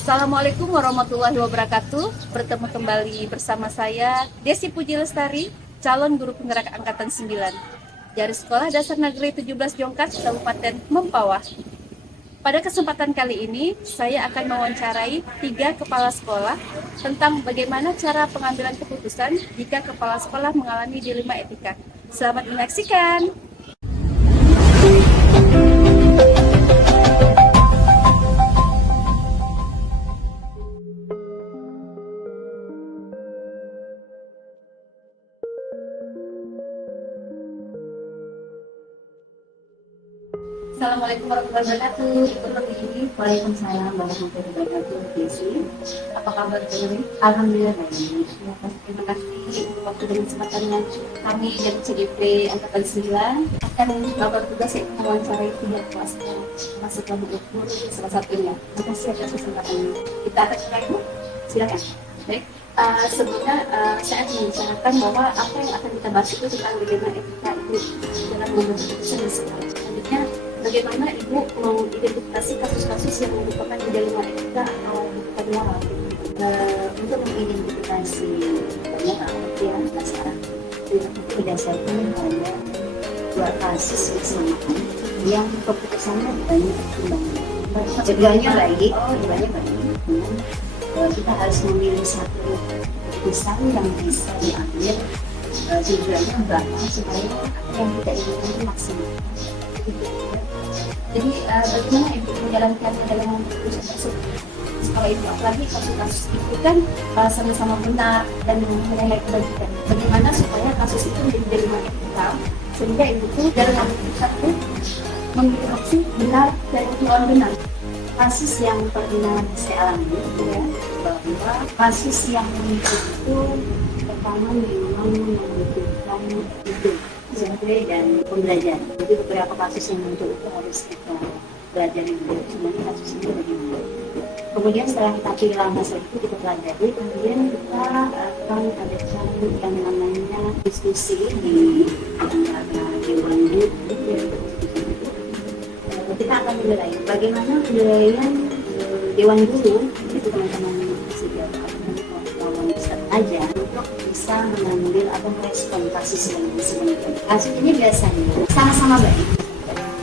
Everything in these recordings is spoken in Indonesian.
Assalamualaikum warahmatullahi wabarakatuh. Bertemu kembali bersama saya Desi Puji Lestari, calon guru penggerak angkatan 9 dari Sekolah Dasar Negeri 17 Jongkat, Kabupaten Mempawah. Pada kesempatan kali ini, saya akan mewawancarai 3 kepala sekolah tentang bagaimana cara pengambilan keputusan jika kepala sekolah mengalami dilema etika. Selamat menyaksikan. Assalamualaikum warahmatullahi wabarakatuh. Ibu Nurini. Waalaikumsalam warahmatullahi wabarakatuh. Desi, Apa kabar Ibu? alhamdulillah baik. Terima kasih waktu dan kesempatannya. Kami dari CDP Angkatan 9 akan melakukan tugas yaitu mewawancarai 3 kelas masuk ke ukur salah satunya. Terima kasih atas kesempatannya. Kita akan mulai, Bu. Silakan. Baik. Sebelumnya saya akan membicarakan bahwa apa yang akan kita bahas itu tentang bagaimana etika itu dalam membuat keputusan dan sekolah. Selanjutnya, bagaimana Ibu mengidentifikasi kasus-kasus yang merupakan dilema etika atau bukan moral. Untuk mengidentifikasi moral yang sekarang itu berdasarkan pada 2 kasus bersamaan yang keputusannya banyak pertimbangan. Keduanya baik, namun kita harus memilih satu keputusan yang bisa diambil tujuannya bahwa supaya apa yang kita inginkan itu maksimal. Jadi bagaimana Ibu menjalankannya dalam keputusan tersebut? Kalau Ibu apalagi kasus-kasus itu kan sama-sama benar dan menilai kebajikan. Bagaimana supaya kasus itu menjadi dilema etika sehingga Ibu tuh dalam keputusan itu memilih opsi benar dan lawan benar. Kasus yang pernah saya alami ya, bahwa kasus yang muncul itu pertama memang membutuhkan itu survei dan pembelajaran. Jadi beberapa kasus yang muncul itu harus kita belajar dulu sebenarnya kasus ini bagaimana. Kemudian setelah kita pilih masalah itu kita pelajari, kemudian kita akan adakan yang namanya diskusi di antara dewan guru. Kita akan menilai bagaimana penilaian dewan guru itu teman-teman sejauh kawan aja untuk bisa mengambil atau merespon kasus yang disebutkan. Kasus ini biasanya sama-sama baik,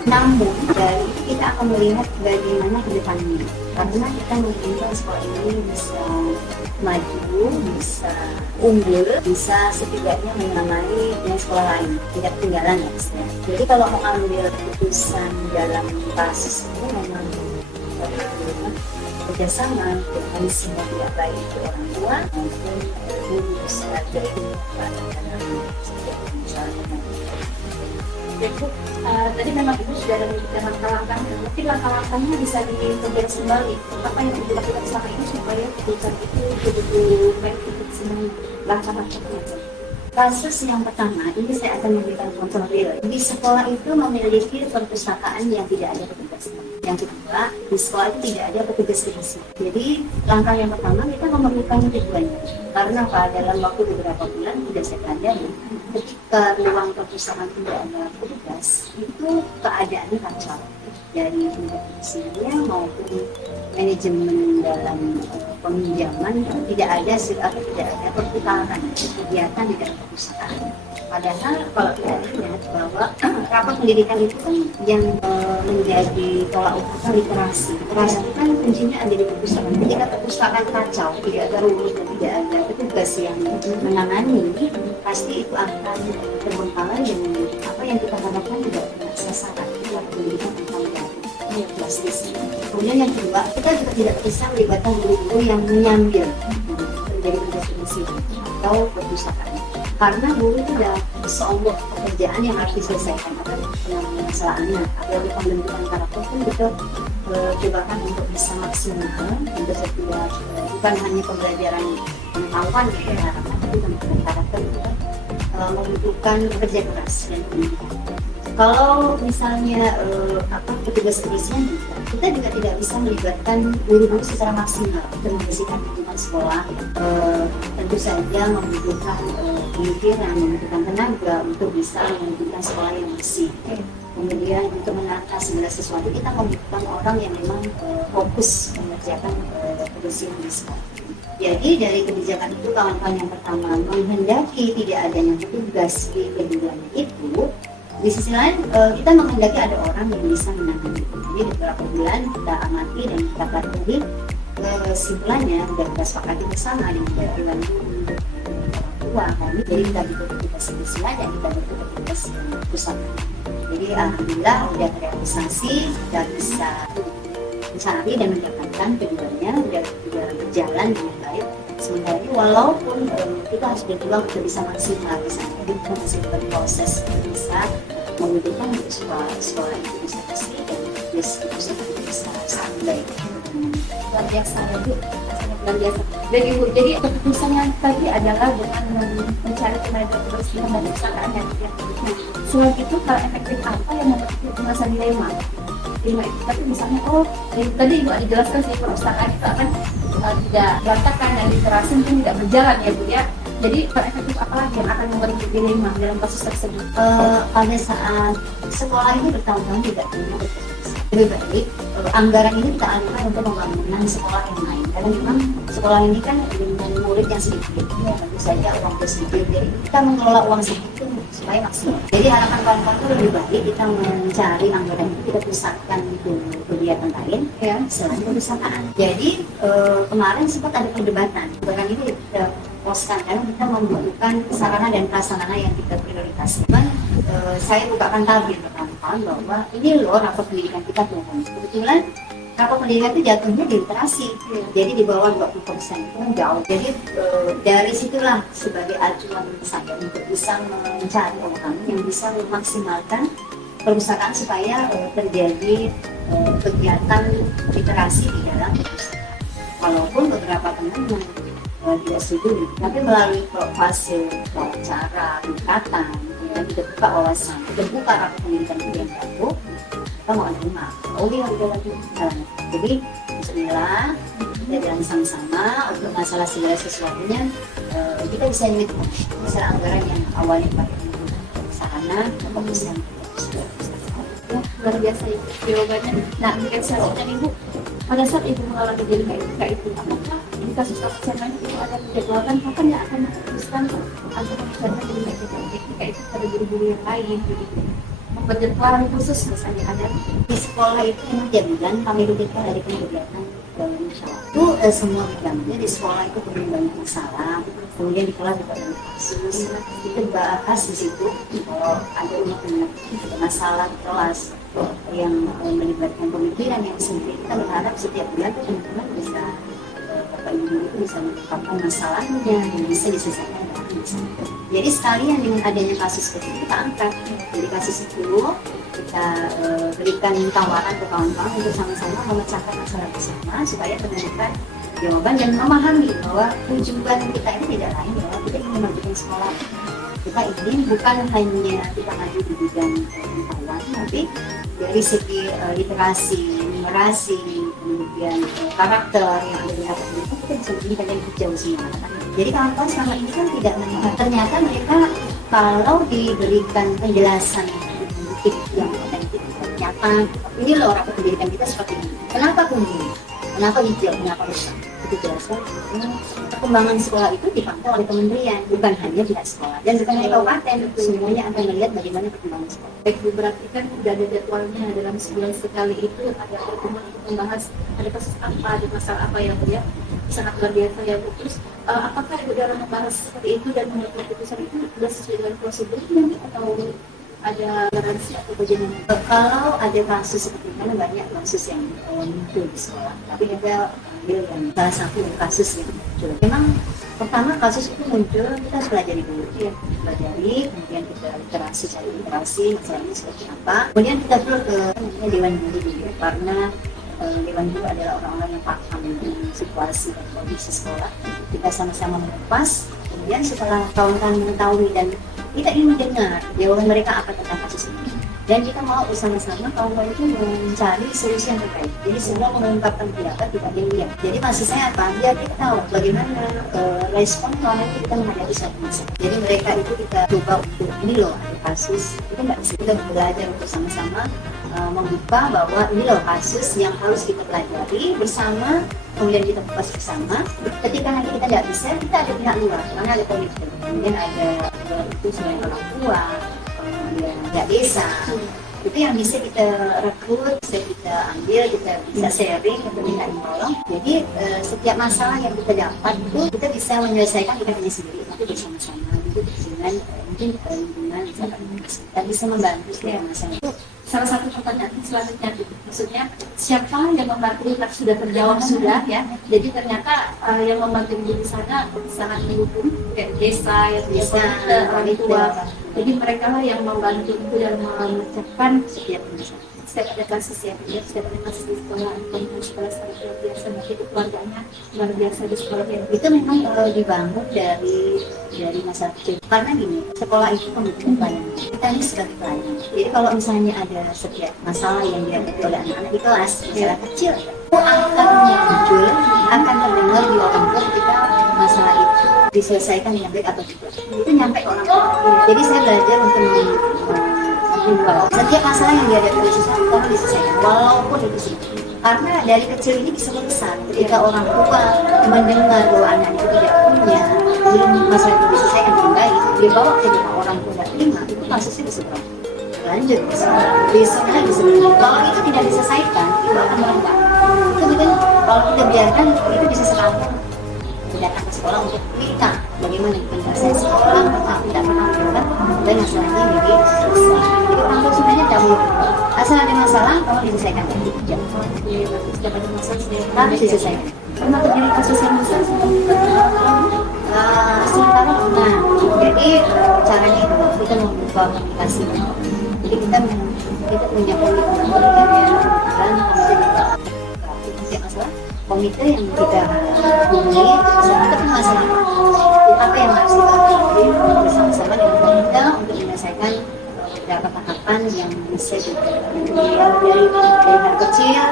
namun dari kita akan melihat bagaimana ke depannya, karena kita menginginkan sekolah ini bisa maju, bisa unggul, bisa setidaknya menyamai dengan sekolah lain, tidak ketinggalan ya. Jadi kalau mau ambil keputusan dalam kasus ini memang kerjasama dengan semua pihak, baik itu orang tua maupun guru sebagai dalam setiap misalnya. Ibu, tadi memang Ibu sudah ada memberikan langkah-langkahnya, mungkin langkah-langkahnya bisa diperjelas kembali. Apa yang Ibu lakukan selama ini supaya keputusan itu betul-betul baik untuk semua langkah-langkahnya? Kasus yang pertama, ini saya akan memberikan contoh real. Di sekolah itu memiliki perpustakaan yang tidak ada petugas. Yang kedua, di sekolah itu tidak ada petugas kedisi. Jadi, langkah yang pertama kita memerlukan tujuannya. Karena dalam waktu beberapa bulan tidak saya pelajari, ketika ruang perpustakaan tidak ada petugas, itu keadaannya kacau. Dari fungsinya maupun manajemen dalam peminjaman tidak ada perputaran kegiatan di dalam perpustakaan. Padahal kalau kita lihat bahwa rapat pendidikan itu kan yang menjadi tolak ukur literasi. Literasi itu kan kuncinya ada di perpustakaan. Ketika perpustakaan kacau, tidak ada rumus dan tidak ada petugas yang menangani, pasti itu akan terbengkalai dengan apa yang kita harapkan tidak sasaran. Pendidikan tentang plastis. Kemudian yang kedua, kita juga tidak bisa melibatkan guru-guru yang menyambil menjadi tugas atau perpustakaan. Karena guru itu adalah seonggok pekerjaan yang harus diselesaikan akan masalahnya. Ada pembentukan karakter pun kita cobakan untuk bisa maksimal untuk setiap bukan hanya pembelajaran pengetahuan gitu ya, tapi pembentukan karakter itu membutuhkan kerja keras dan pendidikan. Kalau misalnya petugas kedisian, kita juga tidak bisa melibatkan guru-guru secara maksimal untuk membersihkan lingkungan sekolah. Tentu saja membutuhkan pemikiran, membutuhkan tenaga untuk bisa menunjukkan sekolah yang bersih. Kemudian untuk menata segala sesuatu kita membutuhkan orang yang memang fokus mengerjakan kebersihan di sekolah. Jadi dari kebijakan itu kawan-kawan yang pertama menghendaki tidak adanya petugas di keduanya itu, di sisi lain kita menghendaki ada orang yang bisa menangani itu. Jadi beberapa bulan kita amati dan kita pelajari, kesimpulannya dan kita sepakati bersama dengan Dewan tua kami. Jadi kita butuh petugas kebersihan dan kita butuh petugas pusat. Jadi alhamdulillah sudah terrealisasi, kita bisa mencari dan mendapatkan keduanya, sudah berjalan dengan baik. Sementara ini walaupun kita harus berjuang untuk bisa maksimal di sana, jadi kita masih berproses untuk bisa mewujudkan sekolah itu bisa bersih dan itu bisa standby. Luar biasa ya Bu, rasanya luar biasa. Jadi Bu, jadi keputusannya tadi adalah dengan mencari tenaga kebersihan dan perpustakaan yang selain itu hal efektif apa yang membuat itu merasa dilema itu tapi misalnya tadi Ibu ada jelaskan sih perpustakaan itu akan tidak berantakan dan literasi mungkin tidak berjalan ya Bu ya. Jadi hal efektif apa lagi yang akan membuat itu dilema dalam kasus tersebut? Pada saat sekolah ini bertahun-tahun tidak punya lebih baik anggaran ini kita alihkan untuk pembangunan sekolah yang lain karena memang sekolah ini kan dengan murid yang sedikit ya tentu saja uang sedikit, jadi kita mengelola uang sedikit itu supaya maksimal. Jadi harapan kawan-kawan itu lebih baik kita mencari anggaran itu kita pusatkan untuk kegiatan lain ya selain perpustakaan. Jadi kemarin sempat ada perdebatan anggaran ini kita poskan karena kita membutuhkan sarana dan prasarana yang kita prioritaskan. Saya bukakan tabir ke kawan-kawan bahwa ini loh rapat pendidikan kita turun. Kebetulan rapat pendidikan itu jatuhnya di literasi, jadi di bawah 20% itu kan jauh. Jadi dari situlah sebagai acuan saya untuk bisa mencari orang yang bisa memaksimalkan perpustakaan supaya terjadi kegiatan literasi di dalam perpustakaan. Walaupun beberapa teman tidak setuju, tapi melalui fase wawancara, pendekatan, terbuka wawasan, terbuka rapat pendidikan yang baru, kita mau menerima. Udah lagi jalan. Jadi bismillah, kita jalan sama-sama untuk masalah segala sesuatunya. Kita bisa limit misalnya anggaran yang awalnya pakai sarana atau misalnya Ya, luar biasa Ibu jawabannya. Nah, mungkin selanjutnya Ibu, pada saat Ibu mengalami dinamika itu, apakah di kasus-kasus yang lain itu ada menjadwalkan kapan yang akan memutuskan atau menjadikan dinamika itu pada guru-guru yang lain begitu? Membuat jadwalan khusus misalnya ada di sekolah itu memang jaminan kami rutinkan dari kegiatan musyawarah itu semua bidangnya di sekolah itu punya banyak masalah, kemudian di kelas juga ada kasus itu bahas di situ kalau ada umat masalah di kelas yang melibatkan pemikiran yang sendiri. Kita berharap setiap bulan teman-teman bisa Bapak Ibu itu bisa mengungkapkan masalahnya yang bisa diselesaikan dengan masalah. Jadi sekalian dengan adanya kasus seperti itu kita angkat. Jadi kasus itu kita berikan tawaran ke kawan-kawan untuk sama-sama memecahkan masalah bersama supaya menemukan jawaban dan memahami bahwa tujuan kita ini tidak lain bahwa kita ingin membuat sekolah. Kita ingin bukan hanya kita maju di bidang pengetahuan, tapi dari segi literasi, numerasi, kemudian karakter yang ada di atas itu kita bisa menjadi yang hijau semua. Jadi kawan-kawan selama ini kan tidak melihat ternyata mereka kalau diberikan penjelasan yang otentik ternyata ini loh rapat pendidikan kita seperti ini. Kenapa kuning? Kenapa hijau? Kenapa rusak? Itu jelaskan. Perkembangan sekolah itu dipantau oleh kementerian, bukan hanya pihak sekolah dan bukan hanya kabupaten. Semuanya akan melihat bagaimana perkembangan sekolah. baik Bu, berarti kan sudah ada jadwalnya dalam sebulan sekali itu ada pertemuan untuk membahas ada kasus apa, ada masalah apa yang ya sangat luar biasa ya Bu. Terus apakah Ibu dalam membahas seperti itu dan membuat keputusan itu sudah sesuai dengan prosedurnya atau ada garansi atau bagaimana? Kalau ada kasus seperti ini banyak kasus yang muncul di sekolah, tapi ada yang salah satu kasus yang muncul. Memang pertama kasus itu muncul kita harus pelajari dulu, ya pelajari, kemudian kita literasi, cari literasi masalahnya seperti apa. Kemudian kita perlu ke Dewan Guru dulu, karena Dewan Guru adalah orang-orang yang paham dengan situasi dan kondisi sekolah. Kita sama-sama mengupas. Kemudian setelah kawan-kawan mengetahui dan kita ingin mendengar jawaban mereka apa tentang kasus ini, dan kita mau bersama-sama kawan-kawan itu mencari solusi yang terbaik. Jadi semua mengungkapkan pendapat tidak diam. Jadi maksud saya apa? Biar kita tahu bagaimana respon kawan itu kita menghadapi suatu masalah. Jadi mereka itu kita coba untuk ini loh ada kasus, kita nggak bisa, kita belajar bersama-sama membuka bahwa ini loh kasus yang harus kita pelajari bersama, kemudian kita kupas bersama. Ketika nanti kita tidak bisa, kita ada pihak luar, karena ada komite, kemudian ada itu sebagai orang tua, kemudian pihak desa. Itu yang bisa kita rekrut, bisa kita ambil, kita bisa sharing, kita minta tolong. Jadi setiap masalah yang kita dapat itu kita bisa menyelesaikan kita hanya sendiri, tapi bersama-sama itu dengan mungkin lingkungan kita bisa membantu setiap masalah itu. Salah satu pertanyaan selanjutnya, maksudnya siapa yang membantu? Sudah terjawab sudah ya. Jadi ternyata yang membantu di sana sangat mendukung, kayak desa, yang biasa orang tua. Jadi mereka lah yang membantu itu dan memecahkan setiap ada kasus ya, setiap ada kasus di sekolah, atau sekolah sangat luar biasa, itu keluarganya luar biasa di sekolah ya. Itu memang dibangun dari masa kecil. Karena gini, sekolah itu pembentukan pelayanan. Kita ini sebagai pelayan. Jadi kalau misalnya ada setiap masalah yang dihadapi oleh anak-anak di kelas, masalah kecil, itu akan muncul, akan terdengar di orang tua ketika masalah itu diselesaikan dengan baik atau tidak. Itu nyampe ke orang tua. Jadi saya belajar untuk setiap masalah yang dihadapi oleh siswa kita harus diselesaikan, walaupun itu sih. Karena dari kecil ini bisa besar. Ketika orang tua mendengar bahwa anak itu tidak punya, belum masalah itu diselesaikan dengan baik, dibawa ke rumah orang tua tidak terima, itu kasusnya bisa lanjut, besoknya lagi sebenarnya. Kalau itu tidak diselesaikan, itu akan merebak. Itu betul. Kalau kita biarkan, itu bisa sekarang datang ke sekolah untuk minta bagaimana penyelesaian sekolah, tapi tidak pernah melakukan dan masalahnya jadi selesai. Jadi orang tua sebenarnya tidak boleh asal ada masalah, kalau diselesaikan lagi. Setiap ada masalah Harus diselesaikan. pernah terjadi kasus yang besar Sementara nah, jadi caranya itu kita membuka komunikasi. Jadi kita punya komite dan komite masalah. Komite yang kita hubungi, kita punya masalah apa yang harus kita lakukan bersama-sama dengan komite untuk menyelesaikan beberapa tahapan yang bisa dari hal kecil,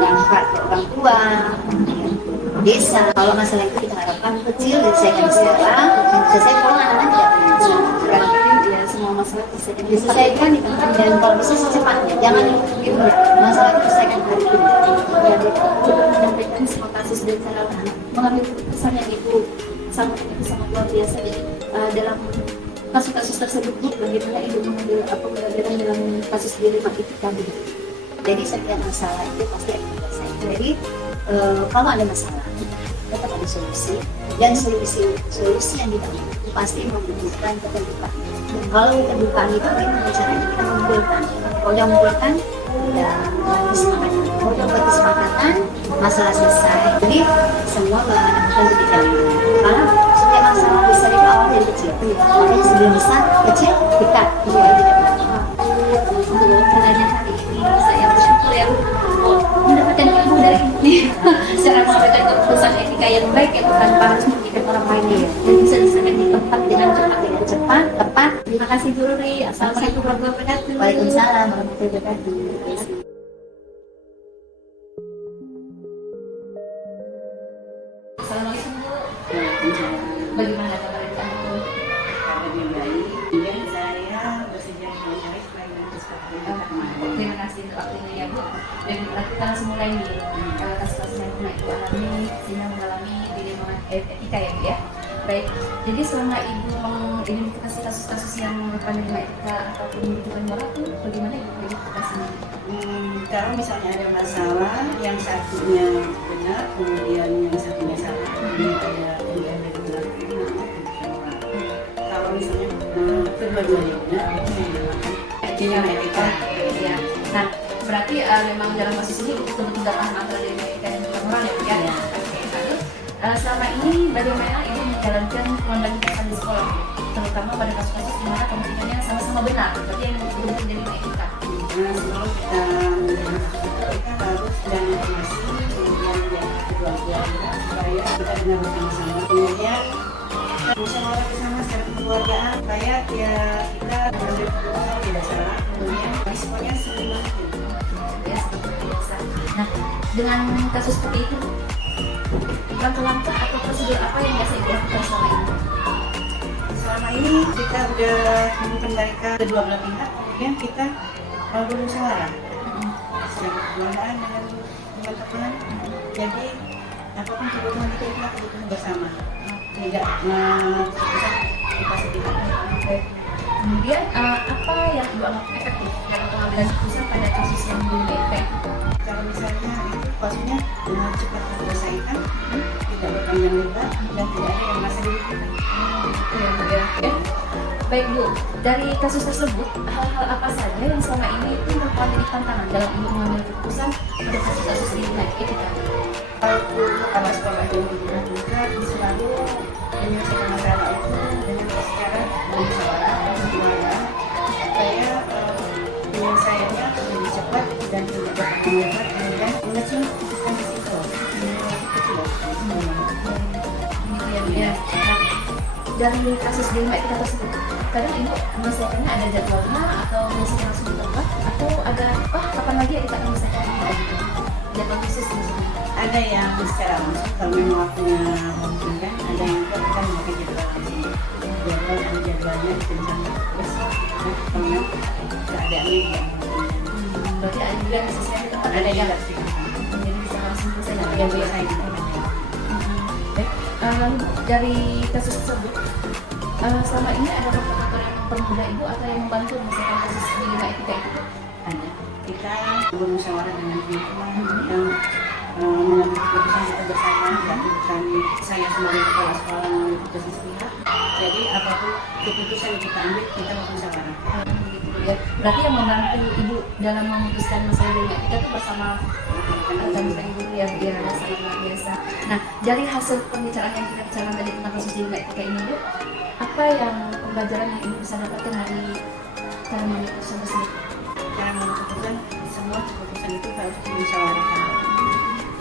dampak ke orang tua, desa. Kalau masalah itu kita harapkan kecil diselesaikan sekarang, selesai kalau anak-anak tidak punya masalah. ya, semua masalah bisa Diselesaikan di tempat dan kalau bisa secepatnya, jangan ditunda. Masalah itu diselesaikan hari ini. ya, menyampaikan semua kasus dan cara mengambil keputusan yang ibu sangat luar biasa. Jadi dalam kasus-kasus tersebut Bu, bagaimana ibu mengambil pembelajaran dalam kasus di rumah itu tadi? Jadi setiap masalah itu pasti akan diselesaikan. Jadi kalau ada masalah, tetap ada solusi dan solusi yang dibangun itu pasti membutuhkan keterbukaan. Kalau keterbukaan itu bagaimana caranya kita mengumpulkan? Kalau udah mengumpulkan, udah kesepakatan. Kalau udah buat kesepakatan, masalah selesai. Jadi semua menemukan titik temu. Karena setiap masalah besar itu awal dari kecil. Makanya sebelum besar, kecil, dekat. Itu tidak Untuk wawancaranya hari ini saya bersyukur ya mendapatkan ilmu dari ini cara mengambil keputusan etika yang baik ya, tanpa harus merugikan orang lain ya, dan bisa diselesaikan di tempat dengan cepat, tepat. Terima kasih Bu Ruri. Assalamualaikum warahmatullahi wabarakatuh. Waalaikumsalam warahmatullahi wabarakatuh. Assalamualaikum Bu. Bagaimana kabar kamu? Lebih baik, kemudian saya bersedia mencari supaya Terima kasih untuk waktunya ya Bu. Dan kita langsung mulai nih kasus-kasus yang pernah Ibu alami, sehingga mengalami di lingkungan etika ya Bu ya. Baik, jadi selama Ibu mengidentifikasi kasus-kasus yang menerima etika ataupun membutuhkan moral itu bagaimana Ibu mengidentifikasinya? Kalau misalnya ada masalah, yang satunya benar, kemudian yang satunya salah, kemudian ada yang dilakukan, kalau misalnya kedua-duanya benar, itu yang dinamakan etika. Ya. Nah, berarti memang dalam kasus ini betul-betul tidak paham antara dari etika dan moral ya Bu ya? Ya. Oke, lalu selama ini bagaimana Ibu menjalankan kewajiban di sekolah, terutama pada kasus-kasus di mana pemikirannya sama-sama benar, berarti yang betul-betul jadi etika. Nah, sebelum kita harus dan informasi, kemudian yang kedua-duanya supaya kita benar bersama-sama. Kemudian musyawarah bersama secara kekeluargaan supaya ya kita mengambil keputusan tidak salah, kemudian responnya seimbang. Ya, seperti biasa. Nah, dengan kasus seperti itu, langkah-langkah atau prosedur apa yang biasa Ibu lakukan selama ini? Selama ini kita udah mengendalikan kedua belah pihak, kemudian kita bermusyawarah secara kekeluargaan dengan teman-teman. Jadi apapun kebutuhan kita itu kebutuhan bersama, tidak keputusan kita sendiri. Kemudian apa yang Ibu anggap efektif dalam pengambilan keputusan pada kasus yang belum Kalau misalnya itu maksudnya cepat diselesaikan, tidak berpanjang lebar dan tidak ada yang merasa dirugikan. Ya. Baik Bu, dari kasus tersebut, hal-hal apa saja yang selama ini itu merupakan jadi tantangan dalam Ibu mengambil keputusan pada kasus-kasus di etika? Kalau sekolah yang hubungan juga selalu menyelesaikan masalah itu dengan secara bermusyawarah dan keluarga supaya penyelesaiannya lebih cepat dan tidak berpanjang lebar, kemudian mengecil keputusan risiko kecil. Ya. Dari kasus di etika tersebut, kadang Ibu menyelesaikannya ada jadwalnya atau menyelesaikan langsung di tempat atau ada kapan lagi ya kita akan menyelesaikan gitu? Jadwal khusus maksudnya. Ada yang secara langsung kalau memang waktunya memungkinkan, ada yang juga kita memakai jadwal langsung. Jadwalnya ditentukan terus, kalau memang keadaannya tidak memungkinkan. Berarti ada juga yang menyelesaikan di tempat. Ada yang tidak sih. Jadi bisa langsung selesai Yang ya Bu ya. selesai gitu. Baik, lalu dari kasus tersebut, selama ini ada faktor yang mempermudah Ibu atau yang membantu menyelesaikan kasus di etika itu? Ada. Kita bermusyawarah dengan teman-teman yang mengambil keputusan kita bersama, bukan saya sebagai kepala sekolah mengambil keputusan sepihak. Jadi apapun keputusan yang kita ambil, kita bermusyawarah. Ya, berarti yang membantu Ibu dalam memutuskan masalah di etika itu bersama rekan-rekan Ibu ya, sangat luar biasa. Nah, dari hasil pembicaraan yang kita bicarakan tadi tentang kasus di etika ini Bu, apa yang pembelajaran yang Ibu bisa dapatkan dari cara mengambil keputusan tersebut? Cara mengambil keputusan, semua keputusan itu harus dimusyawarahkan.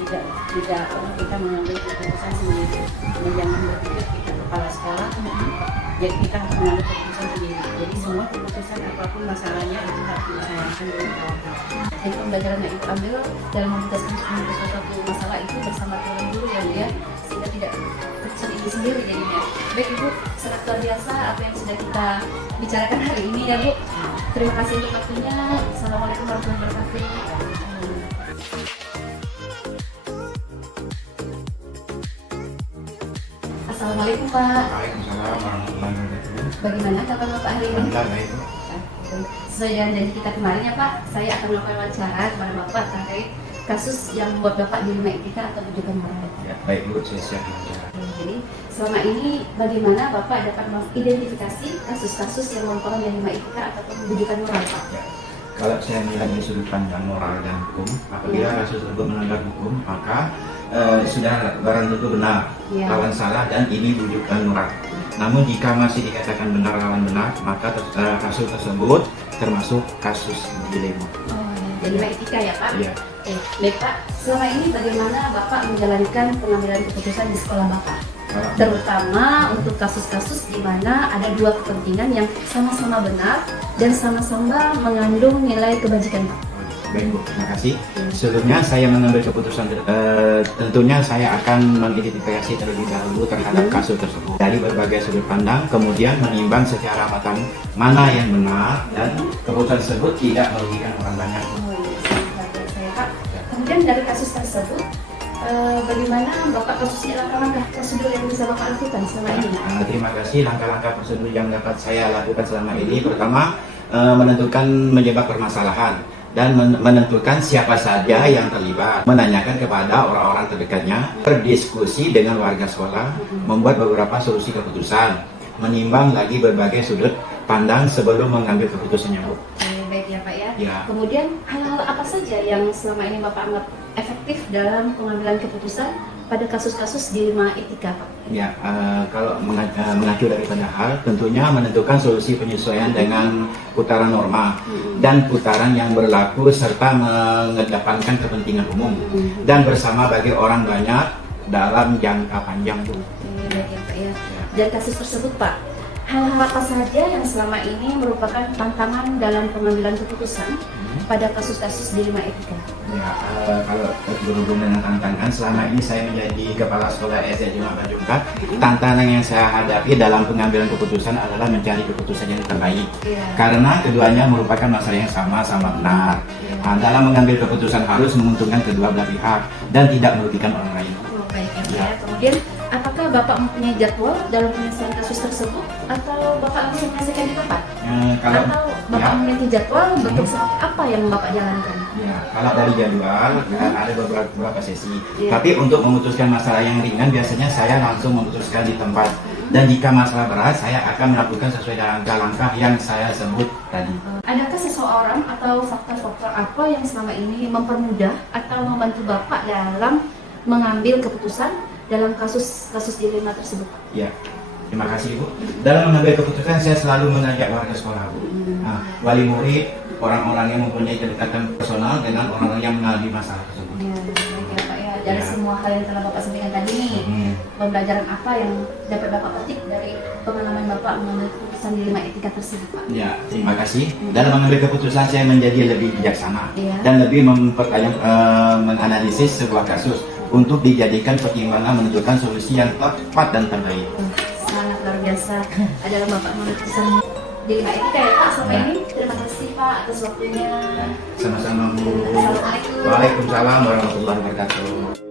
Tidak kita mengambil keputusan sendiri. Jangan berpikir kita kepala sekolah, jadi kita harus mengambil keputusan sendiri. Jadi semua keputusan apapun masalahnya itu harus dimusyawarahkan dengan kawan-kawan. Jadi pembelajaran yang Ibu ambil dalam memutuskan suatu masalah itu bersama teman guru ya Bu ya, sehingga tidak keputusan Ibu sendiri jadinya. Baik Ibu, sangat luar biasa apa yang sudah kita bicarakan hari ini ya Bu. Terima kasih untuk waktunya. Assalamualaikum warahmatullahi wabarakatuh. Assalamualaikum Pak. Waalaikumsalam warahmatullahi wabarakatuh. Bagaimana kabar Bapak hari ini? Alhamdulillah baik. Sesuai dengan janji kita kemarin ya Pak, saya akan melakukan wawancara kepada Bapak terkait kasus yang membuat Bapak di rumah etika atau rujukan moral. Ya, baik Bu, saya siap bicara. Jadi selama ini bagaimana Bapak dapat mengidentifikasi kasus-kasus yang merupakan dilema etika ataupun rujukan moral Pak? Ya. Kalau saya melihat dari sudut pandang moral dan hukum, apabila kasus tersebut melanggar hukum, maka sudah barang tentu benar, Ya. lawan salah dan ini rujukan moral. Namun jika masih dikatakan benar lawan benar, maka kasus tersebut termasuk kasus dilema. Oh, dilema etika ya Pak? Ya. Oke, baik Pak. Selama ini bagaimana Bapak menjalankan pengambilan keputusan di sekolah Bapak? Terutama untuk kasus-kasus di mana ada dua kepentingan yang sama-sama benar dan sama-sama mengandung nilai kebajikan Pak. Baik Bu, terima kasih. Sebelumnya saya mengambil keputusan, tentunya saya akan mengidentifikasi terlebih dahulu terhadap kasus tersebut dari berbagai sudut pandang, kemudian menimbang secara matang mana yang benar dan keputusan tersebut tidak merugikan orang banyak. Oh iya, sangat luar biasa ya Pak. Kemudian dari kasus tersebut, bagaimana Bapak kasusnya langkah-langkah prosedur yang bisa Bapak lakukan selama ini? Terima kasih. Langkah-langkah prosedur yang dapat saya lakukan selama ini, pertama menentukan menyebab permasalahan dan menentukan siapa saja yang terlibat, menanyakan kepada orang-orang terdekatnya, berdiskusi dengan warga sekolah, membuat beberapa solusi keputusan, menimbang lagi berbagai sudut pandang sebelum mengambil keputusannya Bu. Oke, baik ya Pak ya. Ya. Kemudian hal-hal apa saja yang selama ini Bapak anggap efektif dalam pengambilan keputusan pada kasus-kasus dilema etika Pak? Ya, kalau mengacu daripada hal, tentunya menentukan solusi penyesuaian dengan putaran norma dan putaran yang berlaku serta mengedepankan kepentingan umum dan bersama bagi orang banyak dalam jangka panjang Bu. Oke, baik ya Pak ya. Dan kasus tersebut Pak, hal-hal apa saja yang selama ini merupakan tantangan dalam pengambilan keputusan pada kasus-kasus dilema etika? Ya, kalau berhubung dengan tantangan, selama ini saya menjadi kepala sekolah SD Jumat Bajungkat, tantangan yang saya hadapi dalam pengambilan keputusan adalah mencari keputusan yang terbaik. Karena keduanya merupakan masalah yang sama-sama benar. Nah, dalam mengambil keputusan harus menguntungkan kedua belah pihak dan tidak merugikan orang lain. Oh, baik ya. Kemudian, apakah Bapak mempunyai jadwal dalam penyelesaian kasus tersebut atau Bapak langsung menyelesaikan di tempat? Kalau Atau Bapak memiliki jadwal bentuk seperti apa yang Bapak jalankan? Ya, kalau dari jadwal ada beberapa sesi. Iya. Tapi untuk memutuskan masalah yang ringan biasanya saya langsung memutuskan di tempat. Dan jika masalah berat saya akan melakukan sesuai dengan langkah yang saya sebut tadi. Adakah seseorang atau faktor-faktor apa yang selama ini mempermudah atau membantu Bapak dalam mengambil keputusan dalam kasus dilema tersebut? Ya, terima kasih Bu. Dalam mengambil keputusan saya selalu mengajak warga sekolah Bu. Nah, wali murid, orang-orang yang mempunyai kedekatan personal dengan orang-orang yang mengalami masalah tersebut. Ya, baik ya Pak ya. Dari Ya. semua hal yang telah Bapak sampaikan tadi nih, pembelajaran apa yang dapat Bapak petik dari pengalaman Bapak mengambil keputusan dilema etika tersebut Pak? Ya, terima kasih. Dalam mengambil keputusan saya menjadi lebih bijaksana Iya. dan lebih menganalisis sebuah kasus untuk dijadikan pertimbangan menentukan solusi yang tepat dan terbaik. Sangat luar biasa adalah Bapak mengambil keputusan dilema etika ya Pak selama Ya. ini. Terima kasih Pak atas waktunya. Sama-sama Bu. Assalamualaikum. Waalaikumsalam warahmatullahi wabarakatuh.